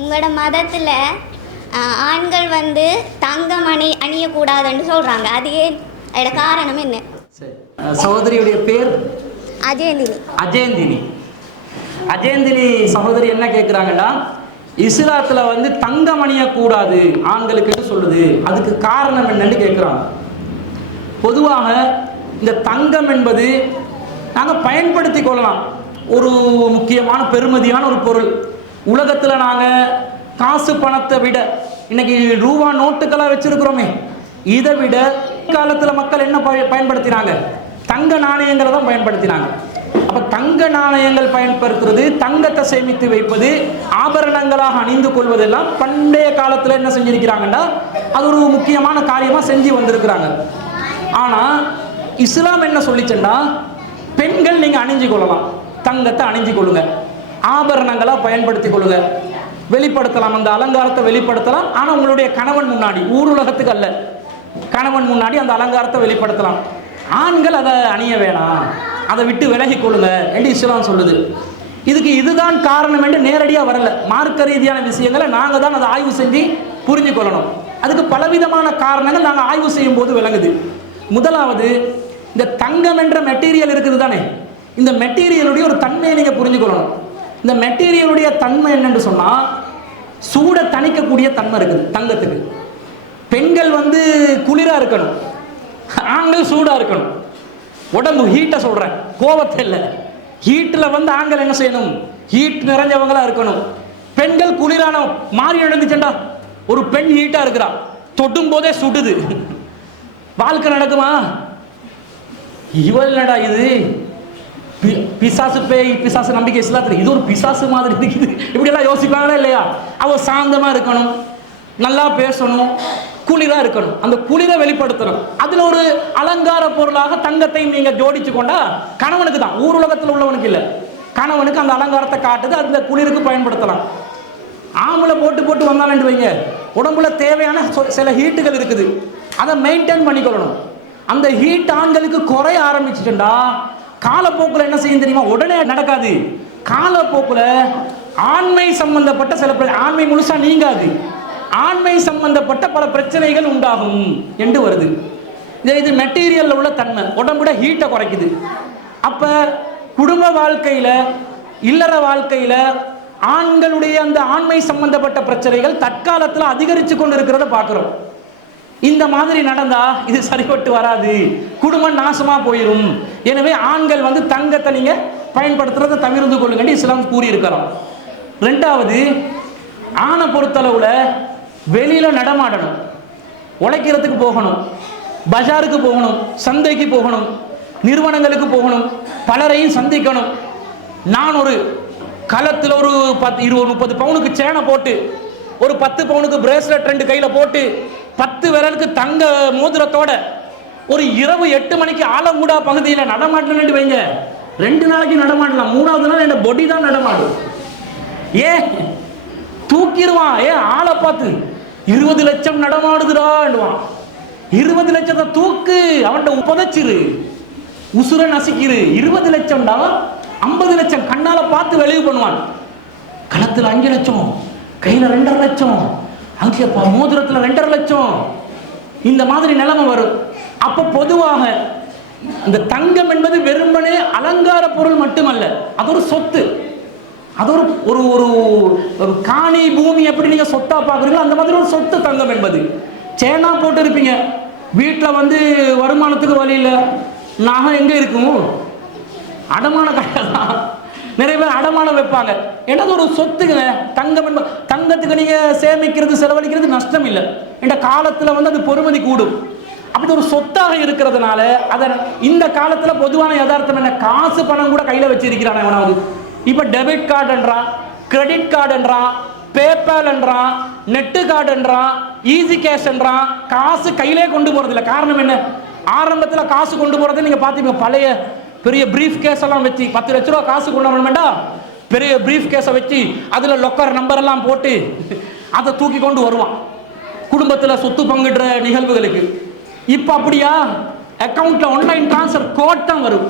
உங்களோட மதத்தில் ஆண்கள் வந்து தங்கம் அணியக்கூடாதுன்னு சொல்கிறாங்க. அது ஏன்? அதோட காரணம் என்ன? சரி, சகோதரியுடைய பேர் அஜயந்தினி. அஜயந்தினி. அஜயந்தினி சகோதரி என்ன கேட்குறாங்கன்னா, இஸ்லாத்தில் வந்து தங்கம் அணியக்கூடாது ஆண்களுக்கு சொல்லுது, அதுக்கு காரணம் என்னன்னு கேட்குறாங்க. பொதுவாக இந்த தங்கம் என்பது நாங்கள் பயன்படுத்தி கொள்ளலாம், ஒரு முக்கியமான பெருமதியான ஒரு பொருள். உலகத்தில் நாங்கள் காசு பணத்தை விட இன்னைக்கு ரூபா நோட்டுக்கெல்லாம் வச்சிருக்கிறோமே, இதை விட காலத்தில் மக்கள் என்ன பயன்படுத்தினாங்க? தங்க நாணயங்களை தான் பயன்படுத்தினாங்க. அப்போ தங்க நாணயங்கள் பயன்படுத்துறது, தங்கத்தை சேமித்து வைப்பது, ஆபரணங்களாக அணிந்து கொள்வதெல்லாம் பண்டைய காலத்தில் என்ன செஞ்சிருக்கிறாங்கன்னா அது ஒரு முக்கியமான காரியமாக செஞ்சு வந்திருக்கிறாங்க. ஆனால் இஸ்லாம் என்ன சொல்லிச்சுன்னா, பெண்கள் நீங்கள் அணிஞ்சு கொள்ளலாம், தங்கத்தை அணிஞ்சு கொள்ளுங்க, ஆபரணங்களாக பயன்படுத்தி கொள்ளுங்க, வெளிப்படுத்தலாம், அந்த அலங்காரத்தை வெளிப்படுத்தலாம். ஆனால் உங்களுடைய கணவன் முன்னாடி, ஊர் உலகத்துக்கு அல்ல, கணவன் முன்னாடி அந்த அலங்காரத்தை வெளிப்படுத்தலாம். ஆண்கள் அதை அணிய வேணாம், அதை விட்டு விலகி கொள்ளுங்க என்று இஸ்லாம் சொல்லுது. இதுக்கு இதுதான் காரணம் என்று நேரடியாக வரல, மார்க்க ரீதியான விஷயங்களை நாங்கள் தான் அதை ஆய்வு செஞ்சு புரிஞ்சு கொள்ளணும். அதுக்கு பலவிதமான காரணங்கள் நாங்கள் ஆய்வு செய்யும் போது விளங்குது. முதலாவது, இந்த தங்கம் என்ற மெட்டீரியல் இருக்குது தானே, இந்த மெட்டீரியலுடைய ஒரு தன்மையை நீங்கள் புரிஞ்சு கொள்ளணும். இந்த மெட்டீரியலுடைய தன்மை என்னென்று சொன்னால், சூட தணிக்கக்கூடிய தன்மை இருக்குது தங்கத்துக்கு. பெண்கள் வந்து குளிராக இருக்கணும், ஆண்கள் சூடாக இருக்கணும். உடம்பு ஹீட்டை சொல்கிறேன், கோபத்தை இல்லை. ஹீட்டில் வந்து ஆண்கள் என்ன செய்யணும்? ஹீட் நிறைஞ்சவங்களா இருக்கணும். பெண்கள் குளிரான மாறி எழுந்துச்சண்டா, ஒரு பெண் ஹீட்டாக இருக்கிறா, தொட்டும் போதே சுடுது, வாழ்க்கை நடக்குமா? இவள்டா இது பிசாசு, பேய் பிசாசு நம்பிக்கை இஸ்லாத்தில் இது ஒரு பிசாசு மாதிரி இருக்குது, இப்படியெல்லாம் யோசிப்பாங்களா இல்லையா? அவ சாந்தமாக இருக்கணும், நல்லா பேசணும், குளிராக இருக்கணும், அந்த குளிரை வெளிப்படுத்தணும். அதில் ஒரு அலங்கார பொருளாக தங்கத்தை நீங்கள் ஜோடிச்சு கொண்டா கணவனுக்கு தான், ஊர் உலகத்தில் உள்ளவனுக்கு இல்லை, கணவனுக்கு அந்த அலங்காரத்தை காட்டுது, அந்த குளிருக்கு பயன்படுத்தலாம். ஆம்பளை போட்டு போட்டு வந்தாலும் வைங்க, உடம்புல தேவையான சில ஹீட்டுகள் இருக்குது, அதை மெயின்டைன் பண்ணிக்கொள்ளணும். அந்த ஹீட் ஆண்களுக்கு குறைய ஆரம்பிச்சுட்டா காலப்போக்கில் என்ன செய்யும் தெரியுமா? உடனே நடக்காது, காலப்போக்கில் ஆண்மை சம்பந்தப்பட்ட சில ஆண்மை முழுசா நீங்காது, ஆண்மை சம்பந்தப்பட்ட பல பிரச்சனைகள் உண்டாகும் என்று வருது. இது மெட்டீரியல்ல உள்ள தன்மை உடம்புட ஹீட்டை குறைக்குது. அப்ப குடும்ப வாழ்க்கையில, இல்லற வாழ்க்கையில ஆண்களுடைய அந்த ஆண்மை சம்பந்தப்பட்ட பிரச்சனைகள் தற்காலத்தில் அதிகரித்து கொண்டு இருக்கிறத பார்க்கிறோம். இந்த மாதிரி நடந்தா இது சரிபட்டு வராது, குடும்பம் நாசமா போயிடும். எனவே ஆண்கள் வந்து தங்கத்தை நீங்க பயன்படுத்துறதை தவிர்த்து கொள்ளுங்க இஸ்லாம் கூறி இருக்கிறோம். ரெண்டாவது, ஆணை பொறுத்தளவுல வெளியில நடமாடணும், உழைக்கிறதுக்கு போகணும், பஜாருக்கு போகணும், சந்தைக்கு போகணும், நிறுவனங்களுக்கு போகணும், பலரையும் சந்திக்கணும். நான் ஒரு களத்தில் ஒரு 10, 20, 30 பவுனுக்கு சேனை போட்டு, ஒரு 10 பவுனுக்கு பிரேஸ்லெட் 2 கையில போட்டு, 10 விரலுக்கு தங்க மோதிரத்தோட ஒரு இரவு 8 மணிக்கு ஆலங்குடா பகுதியில் நடமாட்டலன்னு வைங்க, 2 நாளைக்கு நடமாடலாம், 3வது நாள் என் பொடி தான் நடமாடும். ஏன் தூக்கிடுவான்? ஏன் ஆளை பார்த்து 20 லட்சம் நடமாடுதுடான்டுவான். 20 லட்சத்தை தூக்கு, அவன்கிட்ட புதைச்சிரு, உசுர நசிக்கிரு. 20 லட்சம்டா, 50 லட்சம் கண்ணால பார்த்து வெளியே பண்ணுவான். களத்தில் 5 லட்சம், கையில 2.5 லட்சம், அங்கே மோதிரத்தில் 2.5 லட்சம், இந்த மாதிரி நிலைமை வரும். அப்ப பொதுவாக இந்த தங்கம் என்பது வெறுமனே அலங்கார பொருள் மட்டுமல்ல, அது ஒரு சொத்து, அது ஒரு ஒரு காணி பூமி எப்படி நீங்க சொத்தா பாக்குறீங்களோ அந்த மாதிரி ஒரு சொத்து தங்கம் என்பது. சேனா போட்டு இருப்பீங்க, வீட்டில் வந்து வருமானத்துக்கு வழி இல்லை, நகை எங்க இருக்கும்? அடமான கட்டலாம், நிறைய பேர் அடமானம் வைப்பாங்க. என்னது ஒரு சொத்துங்க தங்கம் என்பது. தங்கத்துக்கு நீங்க சேமிக்கிறது செலவழிக்கிறது நஷ்டம் இல்லை, இந்த காலத்துல வந்து அது பொறுமதி கூடும். அப்படி ஒரு சொத்தாக இருக்கிறதுனால அதை இந்த காலத்துல பொதுவான யதார்த்தம் என்ன, காசு பணம் கூட கையில வச்சிருக்கிறான் எவனாவது. இப்ப டெபிட் கார்டு என்றான், கிரெடிட் கார்டு என்றான், பேபால் என்றான், நெட்டு கார்டு என்றான், ஈஸி கேஷ் என்றான், காசு கையிலே கொண்டு போறது இல்லை. காரணம் என்ன? ஆரம்பத்தில் காசு கொண்டு போறது நீங்க பாத்தீங்க, பழைய பெரிய பிரீஃப் கேஸ் எல்லாம் வச்சு 10 லட்ச ரூபா காசு கொண்டு வரணும்டா, பெரிய பிரீஃப் கேஸை வச்சு அதுல லொக்கர் நம்பர் எல்லாம் போட்டு அதை தூக்கி கொண்டு வருவான் குடும்பத்தில் சொத்து பங்கிடுற நிகழ்வுகளுக்கு. இப்ப அப்படியா? அக்கவுண்ட்ல ஆன்லைன் டிரான்ஸ்ஃபர் கோட் தான் வரும்,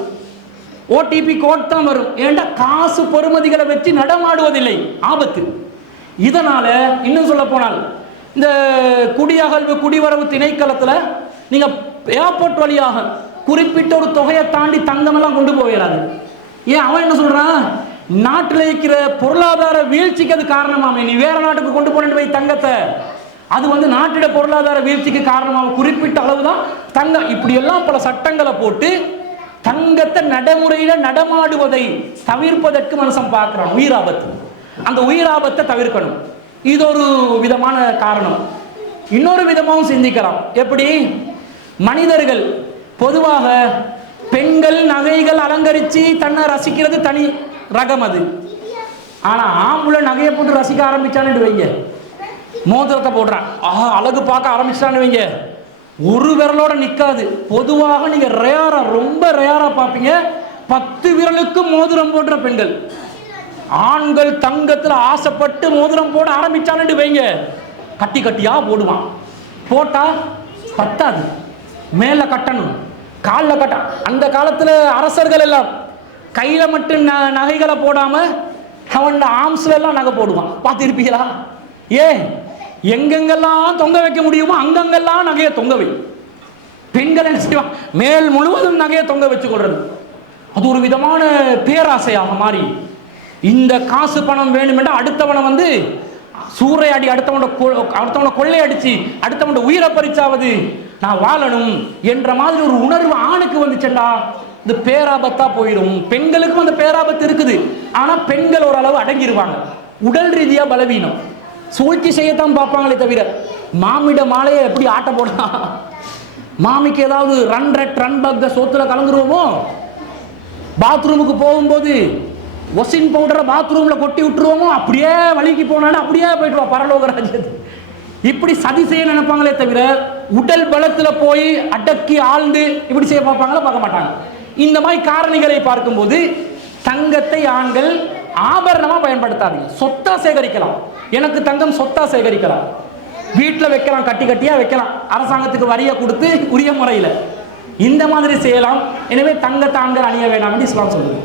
ஓடிபி கோட் தான் வரும். ஏண்டா காசு பொறுமதிகளை வச்சு நடமாடுவதில்லை, ஆபத்து. இதனால இன்னும் சொல்ல போனால் இந்த குடியகழ்வு குடிவரவு திணைக்களத்தில் நீங்க ஏர்போர்ட் வழியாக குறிப்பிட்ட ஒரு தொகையை தாண்டி தங்கமெல்லாம் கொண்டு போயிடாது. ஏன் அவன் என்ன சொல்றான், நாட்டில் இருக்கிற பொருளாதார வீழ்ச்சிக்கு அது காரணமாமே, நீ வேற நாட்டுக்கு கொண்டு போனிட்டு போய் தங்கத்தை, அது வந்து நாட்டிட பொருளாதார வீழ்ச்சிக்கு காரணமாக குறிப்பிட்ட அளவு தான் தங்கம். இப்படி எல்லாம் பல சட்டங்களை போட்டு தங்கத்தை நடைமுறையில நடமாடுவதை தவிர்ப்பதற்கு மனுஷன் பார்க்கிறான். உயிராபத்து, அந்த உயிராபத்தை தவிர்க்கணும். இது ஒரு விதமான காரணம். இன்னொரு விதமாகவும் சிந்திக்கலாம். எப்படி, மனிதர்கள் பொதுவாக பெண்கள் நகைகள் அலங்கரித்து தன்னை ரசிக்கிறது தனி ரகம் அது. ஆனால் ஆம்பளை நகையை போட்டு ரசிக்க ஆரம்பிச்சான்னு வைங்க, மோதிரத்தை போடுறான், அழகு பார்க்க ஆரம்பிச்சான்னு வைங்க, ஒரு விரலோட நிற்காது. பொதுவாக நீங்கள் ரேரா, ரொம்ப ரேரா பார்ப்பீங்க 10 விரலுக்கு மோதிரம் போடுற பெண்கள். ஆண்கள் தங்கத்தில் ஆசைப்பட்டு மோதிரம் போட ஆரம்பிச்சான்னு வைங்க, கட்டி கட்டியா போடுவான். போட்டா பத்தாது, மேல கட்டணும், காலில் கட்ட. அந்த காலத்தில் அரசர்கள் எல்லாம் கையில மட்டும் நகைகளை போடாம அவன் ஆம்ஸ்ல எல்லாம் நகை போடுவான். பார்த்துருப்பீங்களா? எங்கெங்கெல்லாம் தொங்க வைக்க முடியுமோ அங்கங்கெல்லாம் நகையை தொங்க வை. பெண்கள் என்ன செய்வான், மேல் முழுவதும் நகையை தொங்க வச்சு கொள்றது. அது ஒரு விதமான பேராசையாக மாறி, இந்த காசு பணம் வேணும் என்றால் அடுத்தவனை வந்து சூறையாடி, அடுத்தவனை கொள்ளையடிச்சு, அடுத்தவனோட உயிரை பறிச்சாவது நான் வாழணும் என்ற மாதிரி ஒரு உணர்வு ஆணுக்கு வந்துச்சேன்டா, இந்த பேராபத்தா போயிடும். பெண்களுக்கும் அந்த பேராபத்து இருக்குது. ஆனா பெண்கள் ஓரளவு அடங்கிடுவாங்க. உடல் ரீதியா பலவீனம், சூழ்ச்சி செய்யத்தான் பார்ப்பாங்களே தவிர, மாமிட மாலையை எப்படி ஆட்ட போடலாம், மாமிக்கு ஏதாவது ரன் பக்க சோத்துல கலந்துருவோமோ, பாத்ரூமுக்கு போகும்போது ஒசின் பவுடரை பாத்ரூம்ல கொட்டி விட்டுருவோமோ, அப்படியே வலிக்கு போனாலும் அப்படியே போயிட்டு வா பரலோக ராஜ்யத்துக்கு. இப்படி சதி செய்ய நினைப்பாங்களே தவிர உடல் பலத்துல போய் அடக்கி ஆழ்ந்து இப்படி செய்ய பார்ப்பாங்களா? பார்க்க மாட்டாங்க. இந்த மாதிரி காரணிகளை பார்க்கும்போது தங்கத்தை ஆண்கள் ஆபரணமா பயன்படுத்தாதீங்க. சொத்தா சேகரிக்கலாம். எனக்கு தங்கம் சொத்தா சேகரிக்கலாம், வீட்டில் வைக்கலாம், கட்டி கட்டியா வைக்கலாம், அரசாங்கத்துக்கு வரியை கொடுத்து உரிய முறையில் இந்த மாதிரி செய்யலாம். எனவே தங்கத்தை ஆண்கள் அணிய வேண்டாம் என்று இஸ்லாம் சொல்லுது.